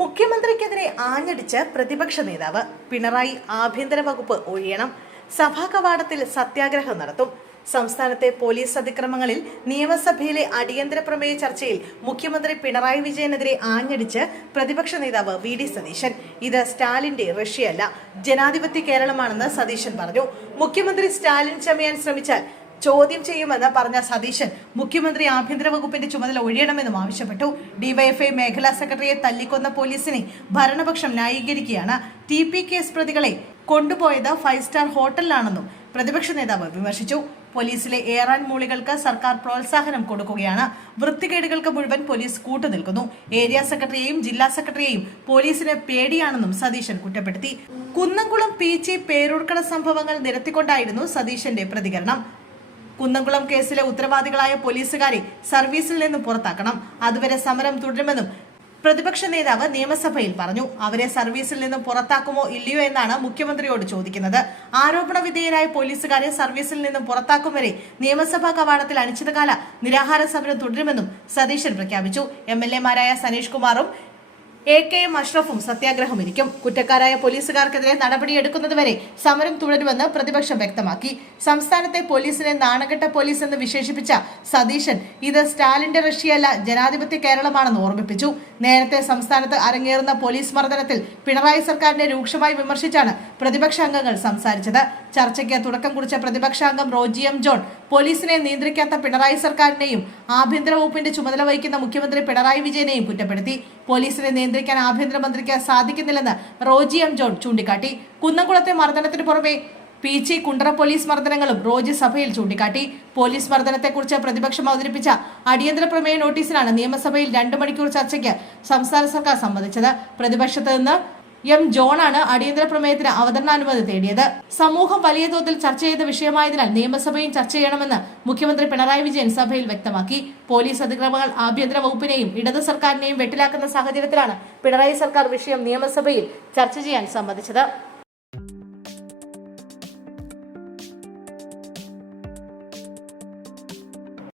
മുഖ്യമന്ത്രിക്കെതിരെ ആഞ്ഞടിച്ച് പ്രതിപക്ഷ നേതാവ് പിണറായി ആഭ്യന്തര വകുപ്പ് ഒഴിയണം. സഭാ കവാടത്തിൽ സത്യാഗ്രഹം നടത്തും. സംസ്ഥാനത്തെ പോലീസ് അതിക്രമങ്ങളിൽ നിയമസഭയിലെ അടിയന്തര പ്രമേയ ചർച്ചയിൽ മുഖ്യമന്ത്രി പിണറായി വിജയനെതിരെ ആഞ്ഞടിച്ച് പ്രതിപക്ഷ നേതാവ് വി ഡി സതീശൻ. ഇത് സ്റ്റാലിന്റെ റഷ്യയല്ല ജനാധിപത്യ കേരളമാണെന്ന് സതീശൻ പറഞ്ഞു. മുഖ്യമന്ത്രി സ്റ്റാലിൻ ചമയാൻ ശ്രമിച്ചാൽ ചോദ്യം ചെയ്യുമെന്ന് പറഞ്ഞ സതീശൻ മുഖ്യമന്ത്രി ആഭ്യന്തര വകുപ്പിന്റെ ചുമതല ഒഴിയണമെന്നും ആവശ്യപ്പെട്ടു. ഡിവൈഎഫ്ഐ മേഖലാ സെക്രട്ടറിയെ തല്ലിക്കൊന്ന പോലീസിനെ ഭരണപക്ഷം ന്യായീകരിക്കുകയാണ്. ടി പി കേസ് പ്രതികളെ കൊണ്ടുപോയത് ഫൈവ് സ്റ്റാർ ഹോട്ടലിലാണെന്നും പ്രതിപക്ഷ നേതാവ് വിമർശിച്ചു. പോലീസിലെ ഏറാൻ മൂളികൾക്ക് സർക്കാർ പ്രോത്സാഹനം കൊടുക്കുകയാണ്. വൃത്തികേടുകൾക്ക് മുഴുവൻ പോലീസ് കൂട്ടുനിൽക്കുന്നു. ഏരിയ സെക്രട്ടറിയെയും ജില്ലാ സെക്രട്ടറിയെയും പോലീസിന് പേടിയാണെന്നും സതീശൻ കുറ്റപ്പെടുത്തി. കുന്നംകുളം പീച്ചി പേരൂർക്കട സംഭവങ്ങൾ നിരത്തിക്കൊണ്ടായിരുന്നു സതീശന്റെ പ്രതികരണം. കുന്നംകുളം കേസിലെ ഉത്തരവാദികളായ പോലീസുകാരെ സർവീസിൽ നിന്ന് പുറത്താക്കണം. അതുവരെ സമരം തുടരുമെന്നും പ്രതിപക്ഷ നേതാവ് നിയമസഭയിൽ പറഞ്ഞു. അവരെ സർവീസിൽ നിന്നും പുറത്താക്കുമോ ഇല്ലയോ എന്നാണ് മുഖ്യമന്ത്രിയോട് ചോദിക്കുന്നത്. ആരോപണ വിധേയരായ പോലീസുകാരെ സർവീസിൽ നിന്നും പുറത്താക്കും വരെ നിയമസഭാ കവാടത്തിൽ അനിശ്ചിതകാല നിരാഹാര സമരം തുടരുമെന്നും സതീശൻ പ്രഖ്യാപിച്ചു. എം എൽ എമാരായ സനീഷ് കുമാറും എ കെ എം അഷ്റഫും സത്യാഗ്രഹം ഇരിക്കും. കുറ്റക്കാരായ പോലീസുകാർക്കെതിരെ നടപടിയെടുക്കുന്നതുവരെ സമരം തുടരുമെന്ന് പ്രതിപക്ഷം വ്യക്തമാക്കി. സംസ്ഥാനത്തെ പോലീസിനെ നാണകെട്ട പോലീസ് എന്ന് വിശേഷിപ്പിച്ച സതീശൻ ഇത് സ്റ്റാലിന്റെ റഷ്യയല്ല ജനാധിപത്യ കേരളമാണെന്ന് ഓർമ്മിപ്പിച്ചു. നേരത്തെ സംസ്ഥാനത്ത് അരങ്ങേറുന്ന പോലീസ് മർദ്ദനത്തിൽ പിണറായി സർക്കാരിനെ രൂക്ഷമായി വിമർശിച്ചാണ് പ്രതിപക്ഷ അംഗങ്ങൾ സംസാരിച്ചത്. ചർച്ചയ്ക്ക് തുടക്കം കുറിച്ച പ്രതിപക്ഷാംഗം റോജി എം ജോൺ പോലീസിനെ നിയന്ത്രിക്കാത്ത പിണറായി സർക്കാരിനെയും ആഭ്യന്തര വകുപ്പിന്റെ ചുമതല വഹിക്കുന്ന മുഖ്യമന്ത്രി പിണറായി വിജയനെയും കുറ്റപ്പെടുത്തി. പോലീസിനെ നിയന്ത്രിക്കാൻ ആഭ്യന്തരമന്ത്രിക്ക് സാധിക്കുന്നില്ലെന്ന് റോജി എം ജോൺ ചൂണ്ടിക്കാട്ടി. കുന്നംകുളത്തെ മർദ്ദനത്തിന് പുറമെ പി ചി കുണ്ടറ പോലീസ് മർദ്ദനങ്ങളും റോജി സഭയിൽ ചൂണ്ടിക്കാട്ടി. പോലീസ് മർദ്ദനത്തെക്കുറിച്ച് പ്രതിപക്ഷം അവതരിപ്പിച്ച അടിയന്തര പ്രമേയ നോട്ടീസിലാണ് നിയമസഭയിൽ രണ്ടു മണിക്കൂർ ചർച്ചയ്ക്ക് സംസ്ഥാന സർക്കാർ സമ്മതിച്ചത്. പ്രതിപക്ഷത്ത് നിന്ന് എം ജോണാണ് അടിയന്തര പ്രമേയത്തിന് അവതരണാനുമതി തേടിയത്. സമൂഹം വലിയ തോതിൽ ചർച്ച ചെയ്ത വിഷയമായതിനാൽ നിയമസഭയും ചർച്ച ചെയ്യണമെന്ന് മുഖ്യമന്ത്രി പിണറായി വിജയൻ സഭയിൽ വ്യക്തമാക്കി. പോലീസ് അതിക്രമങ്ങൾ ആഭ്യന്തര വകുപ്പിനെയും ഇടത് സർക്കാരിനെയും വെട്ടിലാക്കുന്ന സാഹചര്യത്തിലാണ് പിണറായി സർക്കാർ വിഷയം നിയമസഭയിൽ ചർച്ച ചെയ്യാൻ സമ്മതിച്ചത്.